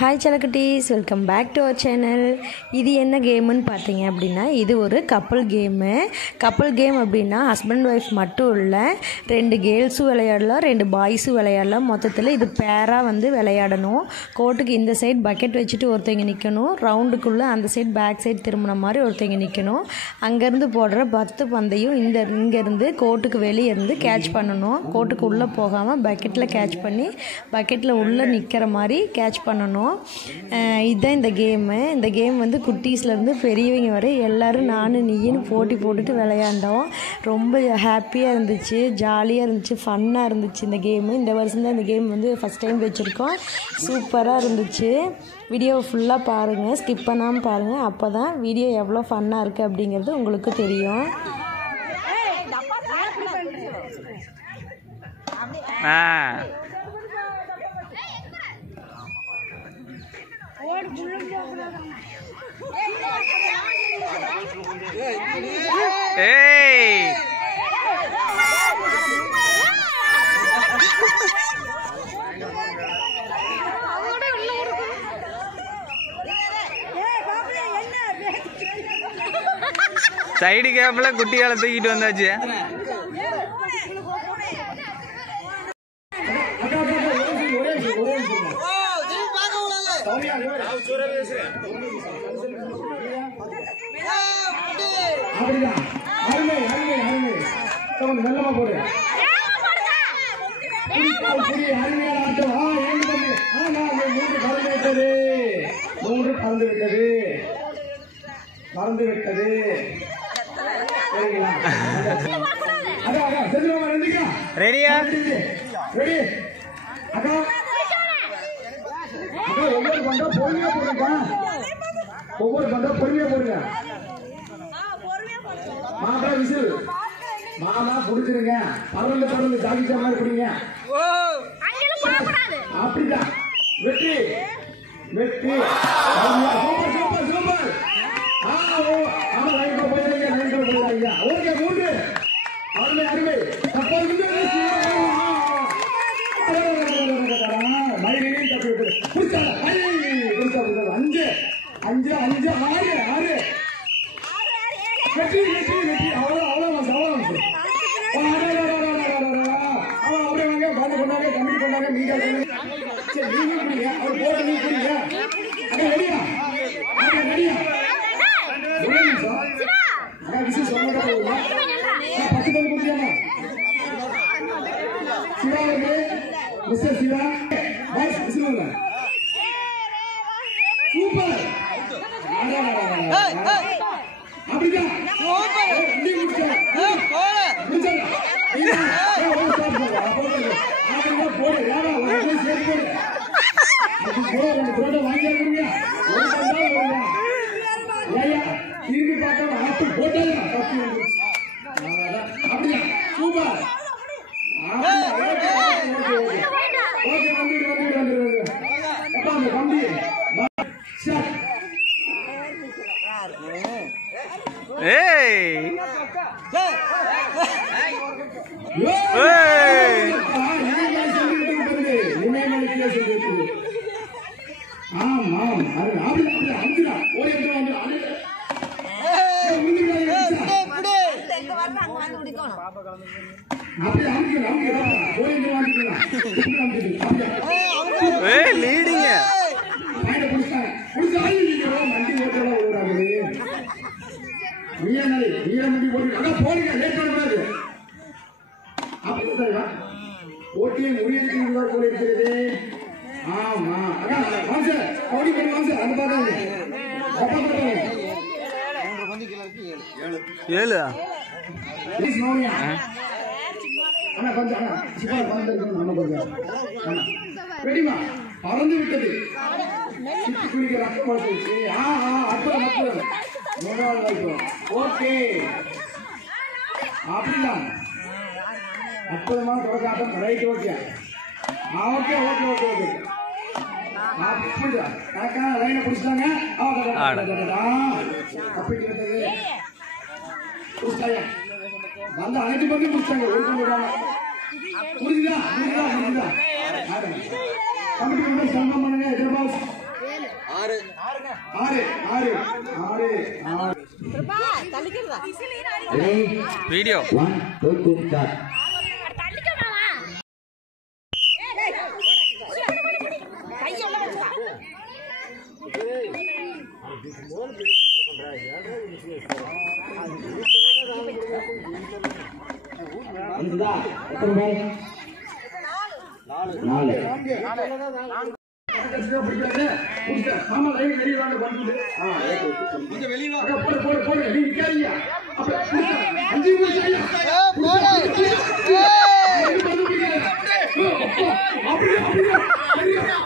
Hi செல்லக்குட்டீஸ், welcome back to our channel. இது என்ன கேமுன்னு பார்த்தீங்க அப்படின்னா, இது ஒரு கப்புள் கேமு. கப்புள் கேம் அப்படின்னா ஹஸ்பண்ட் ஒய்ஃப் மட்டும் இல்லை, 2 கேர்ள்ஸும் விளையாடலாம், 2 பாய்ஸும் விளையாடலாம். மொத்தத்தில் இது பேராக விளையாடணும். கோர்ட்டுக்கு இந்த சைட் பக்கெட் வச்சுட்டு ஒருத்தங்க நிற்கணும், ரவுண்டுக்குள்ளே அந்த சைட் பேக் சைட் திரும்பின மாதிரி ஒருத்தங்க நிற்கணும். அங்கேருந்து போடுற 10 பந்தையும் இங்கேருந்து கோர்ட்டுக்கு வெளியே இருந்து கேட்ச் பண்ணணும். கோர்ட்டுக்கு உள்ளே போகாமல் பக்கெட்டில் கேட்ச் பண்ணி பக்கெட்டில் உள்ளே நிற்கிற மாதிரி கேட்ச் பண்ணணும். இதுதான் இந்த கேமு. இந்த கேம் குட்டீஸ்லேருந்து பெரியவங்க வரை எல்லோரும் நானும் நீன்னு போட்டி போட்டுட்டு விளையாண்டோம். ரொம்ப ஹாப்பியாக இருந்துச்சு, ஜாலியாக இருந்துச்சு, ஃபன்னாக இருந்துச்சு இந்த கேமு. இந்த வருஷம் தான் இந்த கேம் ஃபஸ்ட் டைம் வச்சுருக்கோம். சூப்பராக இருந்துச்சு. வீடியோவை ஃபுல்லாக பாருங்கள், ஸ்கிப் பண்ணாமல் பாருங்கள். அப்போ தான் வீடியோ எவ்வளோ ஃபன்னாக இருக்குது அப்படிங்கிறது உங்களுக்கு தெரியும். சைடு கேப்ல குட்டியால தூக்கிட்டு வந்தாச்சு. மறந்துவிட்டது. ரெடியா? ரெடி. ஒவ்வொரு பண்டா பொறுமையா போடுங்க. ஒவ்வொரு பண்டா பொறுமையா போடுங்க. மாமா விசில். மாமா புடிச்சிருங்க. பறந்து ஜாகிச்ச மாதிரி பிடிங்க. அப்படிதான். வெற்றி வெற்றி. Super super super. ஆமா லைன் போயிடுங்க, லைன் போயிடுங்க. ஓகே, 3. அருமை அருமை. தப்பா மைலின் தப்பி விட்டு புடிச்சா. 5 5 5 6 6. வெற்றி வெற்றி வெற்றி. அவ்வளவு அப்படியே வாங்க. பாட்டு பண்ணாங்க, கமிட்டி பண்ணாங்க, நீங்க சரி நீங்க புரியுங்க. அவர் போட்டு நீங்க புரியுங்க. அங்கே ரெடியா? ரெடியா? ஒரே நிமிஷம். விஷயம் சொன்னதா 10 பேர் கொடுத்தியாமா? சிவா வந்து மிஸ்டர் சிவா பாய்ஸ் விசிலுங்க. சூப்பர். அப்படிதான் சூப்பர். ரெடி முடிச்சா. முடிச்சா. போடு யாரா ஒரு சேர்த்து போடு. அது போடு. 2 புரோட்டா வாங்கி கொடுங்க. ஒரு பந்தா போடுங்க. ஏயா திரும்பி பார்க்காம ஆப்பிள் போட்டாயா? அப்படியா? சூப்பர். ஓகே வந்து அப்பா அந்த கம்பி ஷாட். ஏய் லீடிங்க போட்டியை முறியடிக்க போல இருக்கிறது. ஆமா அப்படி பண்ணுவாங்க. அந்த பாருங்க 7 ரெடிமா? பறந்து விட்டது. குளிக்க ரத்தம் வளர்த்துச்சு. அற்புதம் அற்புதம். 3வது வாய்ப்பு. ஓகே, அப்படிதான் அற்புதமான தொடக்காட்டம். Right. Okay okay okay okay okay. அப்படிதான் கரெக்டான லைனை பிடிச்சிட்டாங்க. அப்படி பிடிச்சிட்டாங்க. வந்து அனைத்து பக்கம் பிடிச்சிட்டாங்க. ஒரு கொண்டு முடிஞ்சுதா முடிஞ்சுதா முடிஞ்சுதா. கமிட்டி மெம்பர்ஸ் கன்ஃபார்ம் பண்ணுங்க. எதிர்பார்த்து ஆறு ஆறு ஆறு ஆறு வீடியோ 1 2 3 ஸ்டார்ட் அந்தா எத்தனை பால் 4 மாமா லைன் வெளிய வாங்க வந்து இங்க வெளிய வா போடு போடு போடு நீ நிக்காதீங்க அப்ப 5 நிமிஷம் போடு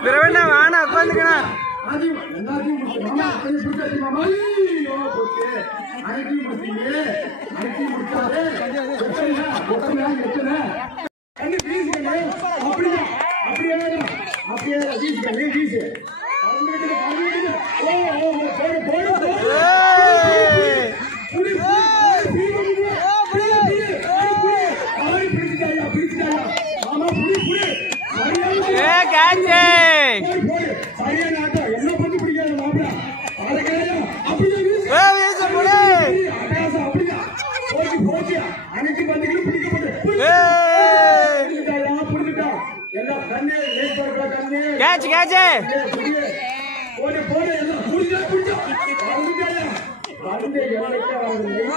திரவண்ணா வாணா உட்காந்துக்கணா ஆதி எல்லாத்தையும் மாமா கொஞ்சம் சுத்தாச்சு மாமா ஐயோ போச்சு அனைத்தையும் முடிச்சீங்க அனைத்தையும் முடிச்சாலே எத்தனை கண்ணு வீசுங்க அப்படியே அப்படியே அப்படியே வீசுங்க வீசு ஓ ஓ போடு போடு புடி பிடிச்சாயா மாமா புடி புடி ஏ கேட்சே சரியான ஆட்டம் என்ன பண்ணி பிடிக்காது மாப்பிள அதுக்கே அப்படியே வீசு ஏ வீசு புடி அடாசா அப்படியே போச்சு போச்சு அனைத்து பந்துகளும் பிடிக்கப்பட்டு ஏ புடிச்சிட்டா எல்லாம் கண்ணே லேட் பண்ற கண்ணே கேட்ச் கேட்ச் போடு போடு எல்லாம் புடிச்சா புடிச்சா வந்துட்டாயா வந்து எவ்வளவு